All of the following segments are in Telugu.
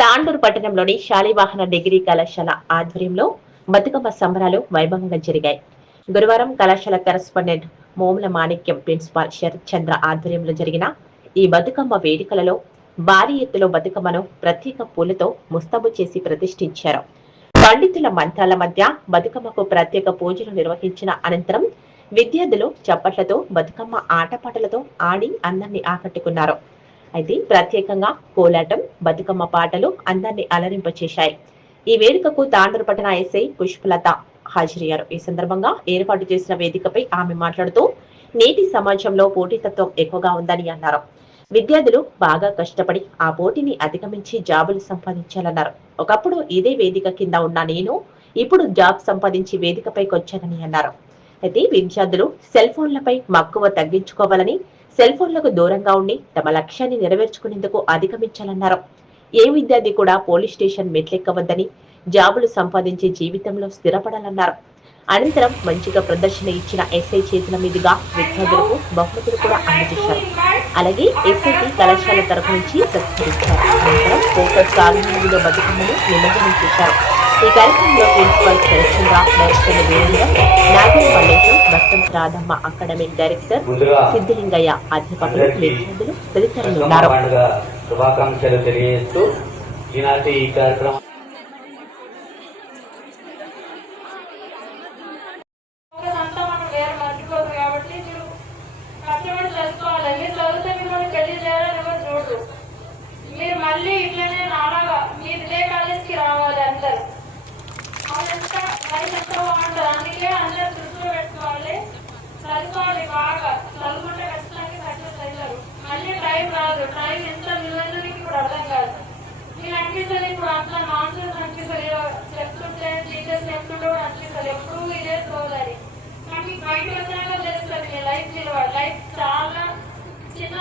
తాండూరు పట్టణంలోని శాలివాహన డిగ్రీ కళాశాల ఆధ్వర్యంలో బతుకమ్మ సంబరాలు వైభవంగా జరిగాయి. గురువారం కళాశాల కరెస్పాండెంట్ మోముల మాణిక్యం ప్రిన్సిపాల్ శరత్ చంద్ర ఆధ్వర్యంలో జరిగిన ఈ బతుకమ్మ వేడుకలలో భారీ ఎత్తులో బతుకమ్మను ప్రత్యేక పూలతో ముస్తాబు చేసి ప్రతిష్ఠించారు. పండితుల మంత్రాల మధ్య బతుకమ్మకు ప్రత్యేక పూజలు నిర్వహించిన అనంతరం విద్యార్థులు చప్పట్లతో బతుకమ్మ ఆటపాటలతో ఆడి అందరినీ ఆకట్టుకున్నారు. అయితే ప్రత్యేకంగా కోలాటం, బతుకమ్మ పాటలు అందరినీ అలరింపచేశాయి. ఈ వేడుకకు తాండూరు పట్టణ ఎస్ఐ పుష్పలత హాజరయ్యారు. ఈ సందర్భంగా ఏర్పాటు చేసిన వేదికపై ఆమె మాట్లాడుతూ నేటి సమాజంలో పోటీతత్వం ఎక్కువగా ఉందని అన్నారు. విద్యార్థులు బాగా కష్టపడి ఆ పోటీని అధిగమించి జాబులు సంపాదించాలన్నారు. ఒకప్పుడు ఇదే వేదిక కింద ఉన్న నేను ఇప్పుడు జాబ్ సంపాదించి వేదికపైకి వచ్చానని అన్నారు. అయితే విద్యార్థులు సెల్ ఫోన్లపై మక్కువ తగ్గించుకోవాలని, సెల్ ఫోన్లకు దూరంగా ఉండి తమ లక్ష్యాన్ని నెరవేర్చుకునేందుకు అధిగమించాలన్నారు. ఏ విద్యార్థి కూడా పోలీస్ స్టేషన్ మెట్లెక్కవద్దని, జాబులు సంపాదించి జీవితంలో స్థిరపడాలన్నారు. అనంతరం మంచిగా ప్రదర్శన ఇచ్చిన ఎస్ఐ చేతుల మీదుగా విద్యార్థులకు బహుమతులు కూడా అందజేశారు. అలాగే ఎస్ఐటి కళాశాల తరఫు నుంచి సత్కరించారు. అనంతరం ఫోకస్ సాగునీలో బతుకమ్మను నిమజ్జనం చేశారు. ఈ కార్యక్రమంలో principal Sharathchandra, director Veerendra, Nagari Mallesham, Bastam Radhamma academic director Siddhilingaiah, అధ్యాపకులు, విద్యార్థులు తదితరులు ఉన్నారు. శుభాకాంక్షలు తెలియజేస్తూ ఈనాటి ఈ కార్యక్రమం మీరు మళ్ళీ ఇట్లనే నాలాగా మీరు ఇదే కాలేజ్కి రావాలి. అందరు లైఫ్ ఎంత బాగుంటుంది. అందుకే అందరు దృష్టిలో పెట్టుకోవాలి, చదువుకోవాలి బాగా. చదువుకుంటే ఖచ్చితంగా సక్సెస్ అవుతారు. మళ్ళీ టైం రాదు. టైం ఎంత విలువైనది ఇప్పుడు అర్థం కాదు. మీరు అనిపిస్తుంది ఇప్పుడు అంతా నాన్ సెన్స్ అనిపిస్తుంది. చెప్తుంటే టీచర్స్ చెప్తుంటే కూడా అనిపిస్తుంది ఎప్పుడు ఇదే పోదని. కానీ బయట వచ్చాక తెలుస్తుంది మీ లైఫ్ విలువ. లైఫ్ చాలా చిన్న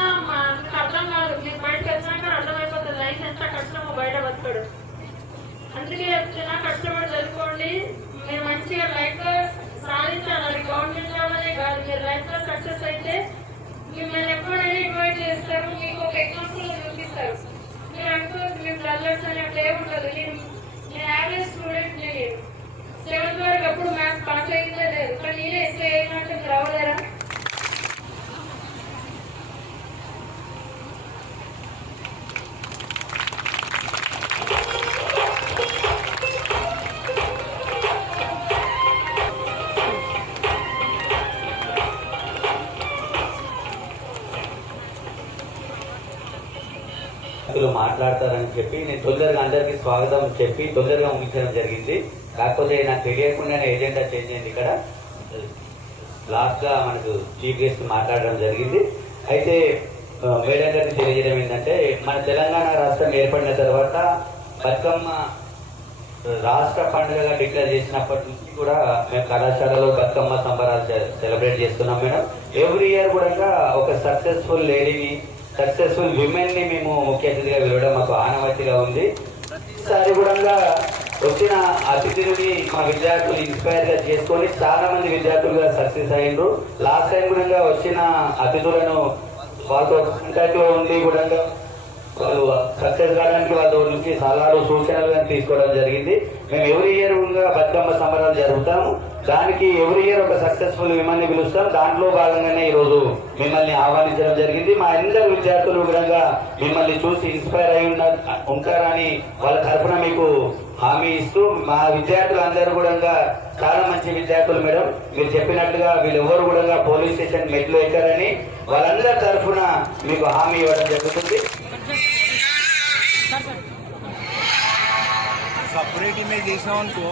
అర్థం కాదు. మీరు బయటకు వచ్చినాక అర్థమైపోతుంది లైఫ్ ఎంత కష్టమో బయట బతకడు. అందుకే చెప్తున్నా, కష్టపడి చదువుకోండి. మీరు మంచిగా లైఫ్ లో సాధించాలి. అది గవర్నమెంట్ జాబ్ అనే కాదు. మీరు లైఫ్ లో సక్సెస్ అయితే మిమ్మల్ని ఎప్పుడైనా ఇన్వైట్ చేస్తారు, మీకు ఒక ఎగ్జాంపుల్ చూపిస్తారు. మీరు అంటూ మేము డల్లర్స్ అని అట్లా ఏముండదు. నేను యావరేజ్ స్టూడెంట్, నేను 7th వరకు ఎప్పుడు మ్యాథ్స్ పాస్ అయిందే లేదు. కానీ నేనే ఎస్ఏ అయినట్టు మీరు అవ్వలేరా? మాట్లాడతారని చెప్పి నేను తొందరగా అందరికీ స్వాగతం చెప్పి తొందరగా ముగించడం జరిగింది. కాకపోతే నాకు తెలియకుండానే ఏజెండా చేంజ్ అయింది. ఇక్కడ లాస్ట్ గా మనకు చీఫ్ గెస్ట్ మాట్లాడడం జరిగింది. అయితే మేడం గారికి తెలియజేయడం ఏంటంటే, మన తెలంగాణ రాష్ట్రం ఏర్పడిన తర్వాత బతుకమ్మ రాష్ట్ర పండుగగా డిక్లేర్ చేసినప్పటి నుంచి కూడా మేము కళాశాలలో బతుకమ్మ సంబరాలు సెలబ్రేట్ చేస్తున్నాం మేడం. ఎవ్రీ ఇయర్ కూడా ఒక సక్సెస్ఫుల్ లేడీని, సక్సెస్ఫుల్ విమెన్ ని మేము ముఖ్య అతిథిగా పిలవడం మాకు ఆనవాయితీగా ఉంది. ప్రతిసారి కూడా వచ్చిన అతిథులని మా విద్యార్థులు ఇన్స్పైర్ గా చేసుకొని చాలా మంది విద్యార్థులుగా సక్సెస్ అయ్యిండ్రు. లాస్ట్ టైం కూడా వచ్చిన అతిథులను వాళ్ళతో కాంటాక్ట్ లో ఉండి కూడా వాళ్ళు సక్సెస్ కావడానికి వాళ్ళ నుంచి సలహాలు, సూచనలు కానీ తీసుకోవడం జరిగింది. మేము ఎవ్రీ ఇయర్ బతుకమ్మ సంబరాలు జరుగుతాము. దానికి ఎవ్రీ ఇయర్ ఒక సక్సెస్ఫుల్ మిమ్మల్ని పిలుస్తాం. దాంట్లో భాగంగానే ఈరోజు మిమ్మల్ని ఆహ్వానించడం జరిగింది. మా అందరు విద్యార్థులు కూడా మిమ్మల్ని చూసి ఇన్స్పైర్ అయి ఉంటారని వాళ్ళ తరఫున మీకు హామీ ఇస్తూ, మా విద్యార్థులు అందరూ కూడా చాలా మంచి విద్యార్థులు మేడం. మీరు చెప్పినట్టుగా వీళ్ళెవ్వరు కూడా పోలీస్ స్టేషన్ మెట్లు ఎక్కారని వాళ్ళందరి తరఫున మీకు హామీ ఇవ్వడం జరుగుతుంది. సపరేట్ ఇమేజ్ చేసినాం అనుకో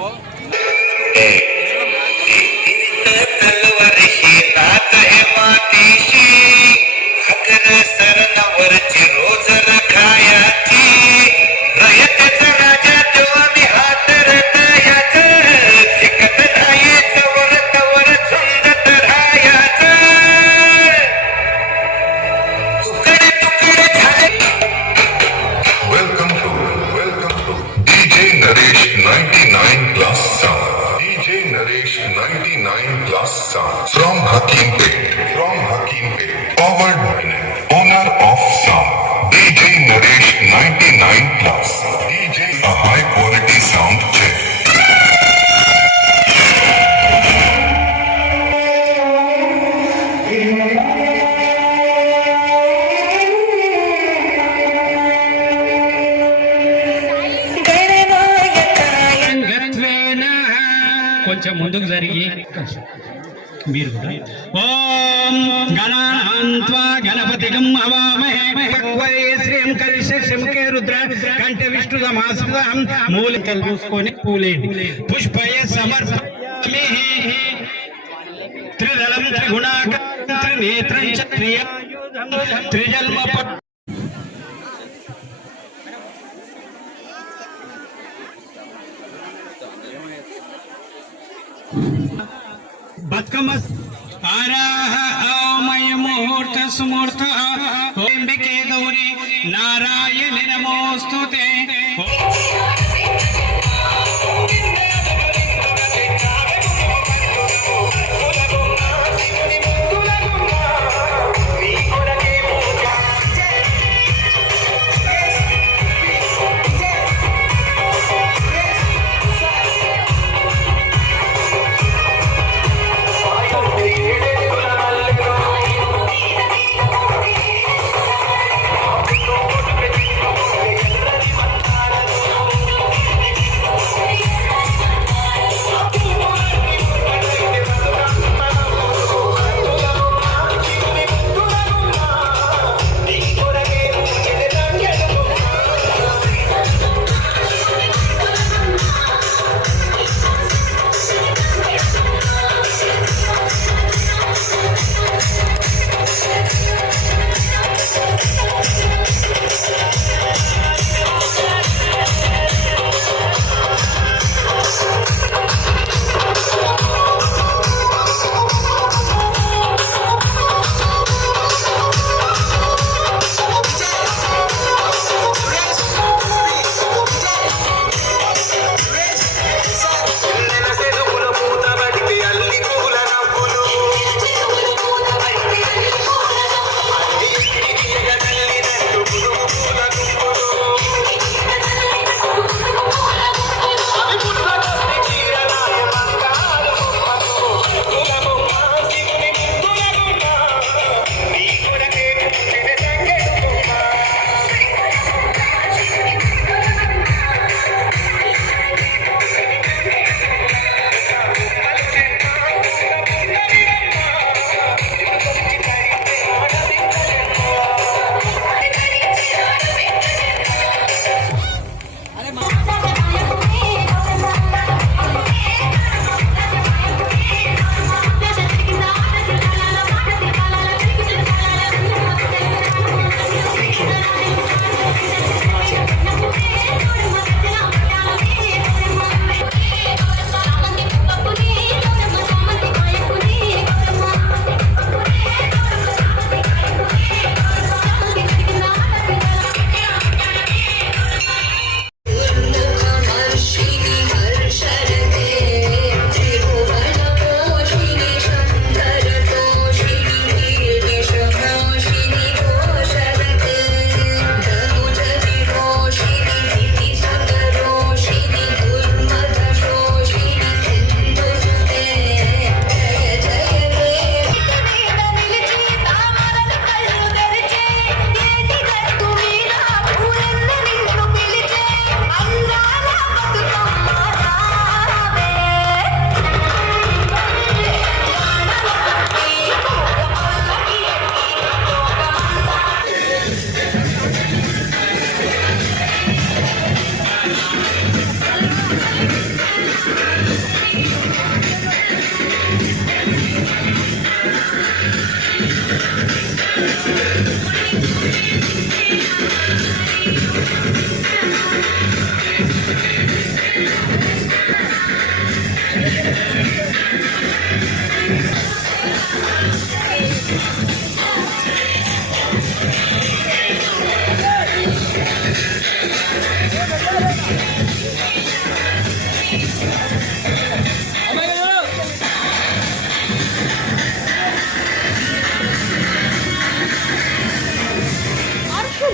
रोज रखायाची रयतेचा राजा तेव्हा मी हात रतायाच शिकत नाही तवर तवर झुंजत राहायाच तुकडे तुकडे झाले. Welcome to DJ Naresh 99 Plus Sound. DJ Naresh 99 Plus Sound from Hakimpet. Powered by owner of sound DJ Naresh 99 Plus. కొంచెం ముందుకు జరిగి మీరు కూడా ఓం గణాన్త్వా గణపతిగం హవామహే శ్రీం కలిశముఖే రుద్ర కంఠ విష్ణుదమాస్పదం మూలికలు చూసుకొని పూలేండి పుష్పయ సమర్పయామి త్రిదళం త్రిగుణాకరం త్రినేత్రం చ త్రియాయుధం త్రిజన్మ బతుకమ్మ ఆరాహ ఓమయ ముహూర్త సుమూర్త ఓంబికే గౌరీ నారాయణ నమోస్తుతే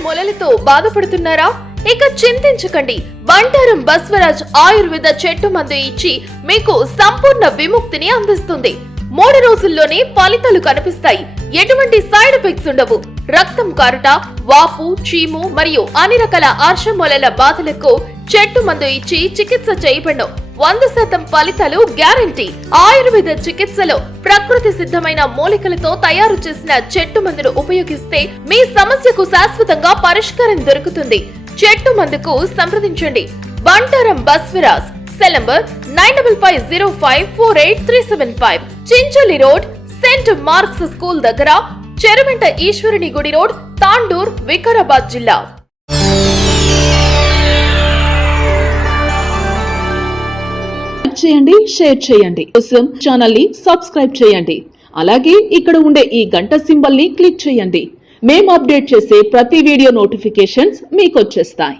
మొలలతో బాధపడుతున్నారా? ఇక చింతించకండి. బంటారం బస్వరాజ్ ఆయుర్వేద చెట్టు మందు ఇచ్చి మీకు సంపూర్ణ విముక్తిని అందిస్తుంది. 3 రోజుల్లోనే ఫలితాలు కనిపిస్తాయి. ఎటువంటి సైడ్ ఎఫెక్ట్స్ ఉండవు. రక్తం కారుట, వాపు, చీము మరియు అన్ని రకాల ఆర్షమూలల బాధలకు చెట్టు మందు ఇచ్చి చికిత్స చేయబడను. 100% ఫలితాలు గ్యారంటీ. ఆయుర్వేద చికిత్సలో ప్రకృతి సిద్ధమైన మూలికలతో తయారు చేసిన చెట్టు మందును ఉపయోగిస్తే మీ సమస్యకు శాశ్వతంగా పరిష్కారం దొరుకుతుంది. చెట్టు మందుకు సంప్రదించండి. Bantaram Basavaraj. Cell number 9505483375. Chincholi road, saint mark's school దగ్గర, చెరువెంట ఈశ్వరుని గుడి రోడ్, తాండూర్, వికారాబాద్ జిల్లా. చేయండి, షేర్ చేయండి. కోసం ఛానల్ ని సబ్స్క్రైబ్ చేయండి. అలాగే ఇక్కడ ఉండే ఈ గంట సింబల్ ని క్లిక్ చేయండి. మేము అప్డేట్ చేసే ప్రతి వీడియో నోటిఫికేషన్స్ మీకు వచ్చేస్తాయి.